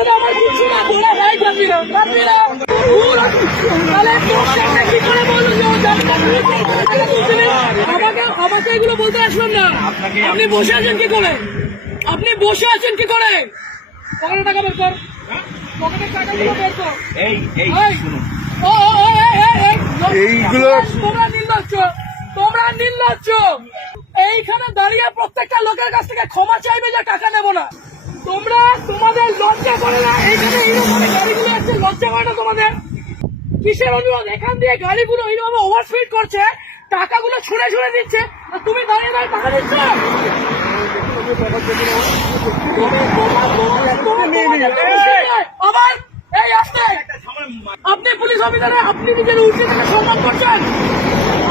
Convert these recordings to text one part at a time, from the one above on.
সাথে আমার কিছু না, তোরা ভাই যাবি না তাহলে কি করে বলুন আমাকে এগুলো বলতে আসবেন না। আপনি বসে আছেন কি করে? আপনি বসে আছেন কি করে? পকেটে টাকা বের কর, পকেটের টাকাগুলো বের কর। এইগুলো তোমরা নির্লজ্জ। এইখানে দাঁড়িয়ে প্রত্যেকটা লোকের কাছ থেকে ক্ষমা চাইবে যে টাকা নেবো না। তোমরা তোমাদের লজ্জা করে না? এইখানে এইরকম গাড়িগুলো আছে, লজ্জা করে না তোমাদের? কিসের অনুরোধ? এখান দিয়ে গাড়িগুলো এইভাবে ওভারস্পিড করছে, টাকাগুলো ছুঁড়ে ছুঁড়ে দিচ্ছে, আর তুমি দাঁড়িয়ে দাঁড়িয়ে টাকা দিচ্ছ। আবার এই আসতে আপনি পুলিশ অফিসারে আপনি নিজের উর্দিকে সম্মান করছেন,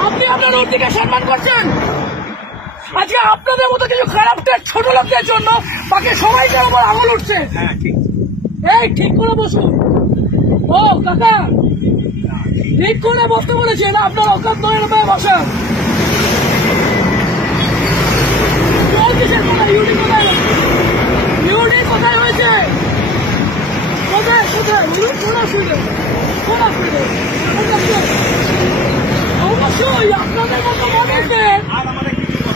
আপনি আপনার উর্দিকে সম্মান করছেন। আজকে আপনাদের মতো কিছু খারাপ ছোট লোকদের জন্য বাকি সবাইকে আমার আঙুল উঠছে। এই ঠিক করে বসুন। ও কাকা ঠিক করে বসতে বলেছেন, আপনার অকাত নয় বসা। ইউডি কোথায় হয়েছে? কোথায় কোথায় কোন অসুবিধা? কোন অসুবিধা? অবশ্যই আপনাদের মতো মানুষদের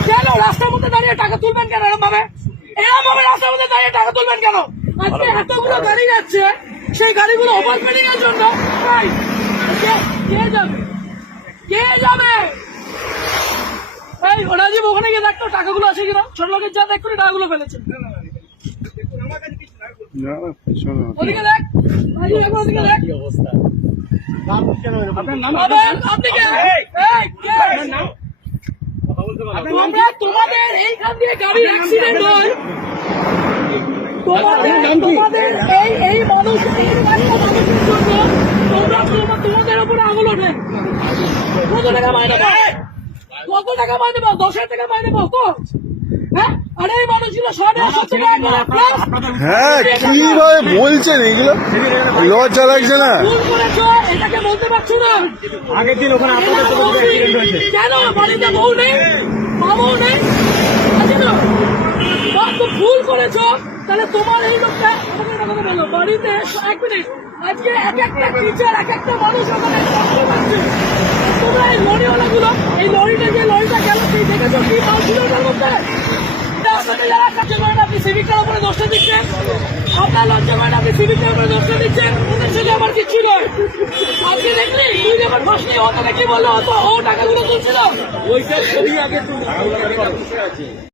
কেন রাস্তার মধ্যে দাঁড়িয়ে টাকা তুলবেন কেন? এরকম ভাবে রাস্তার মধ্যে দাঁড়িয়ে টাকা তুলবেন কেন? আজকে এতগুলো গাড়ি যাচ্ছে, সেই গাড়িগুলো ওভারস্পিডিং এর জন্য কে যাবে? কে যাবে? এই রাজীব ওখানে গিয়ে দেখতো টাকাগুলো আছে কিনা, ছোট লোকের যা দেখ করে টাকাগুলো ফেলেছে। ওদিকে দেখ, ওদিকে দেখ। তোমাদের এইখান দিয়ে গাড়ির অ্যাক্সিডেন্ট হয়, তোমাদের এই মানুষ তোমাদের উপরে আঙুল ওঠে। কত টাকা মাইনে পাও? কত টাকা মাইনে পাও? 10,000 টাকা মাইনে পাও তো? হ্যাঁ, আর এই মানুষগুলো 7,500 টাকা। হ্যাঁ, কিভাবে বলছেন এগুলো? লজ্জা লাগছে না? এটাকে বলতে পারছো না? আগের দিন ওখানে আপনাদের কেন বাড়িতে বউ নেই, মামু নেই, আছে না? ভুল করেছ, তাহলে তোমার এই লোকটা বলো বাড়িতে। 1 মিনিট, আজকে এক একটা টিচার এক একটা মানুষ ওখানে পাচ্ছে। তোমরা এই লরিওয়ালা গুলো, এই লরিটা যে লরিটা গেল সেই দেখেছো কি মাল ছিল ওটার মধ্যে? আপনি সিভিকটার উপরে দোষটা দিচ্ছেন, আপনার লজ্জা করেন, আপনি সিভিকটার উপরে দোষটা দিচ্ছেন। ওদের সাথে আমার কিচ্ছু নয়। আজকে দেখলি তুই যখন ফাঁসলি ও তোকে কি বললো? ও টাকাগুলো তুলছিল, ওইটা ছবি আগে তুলি।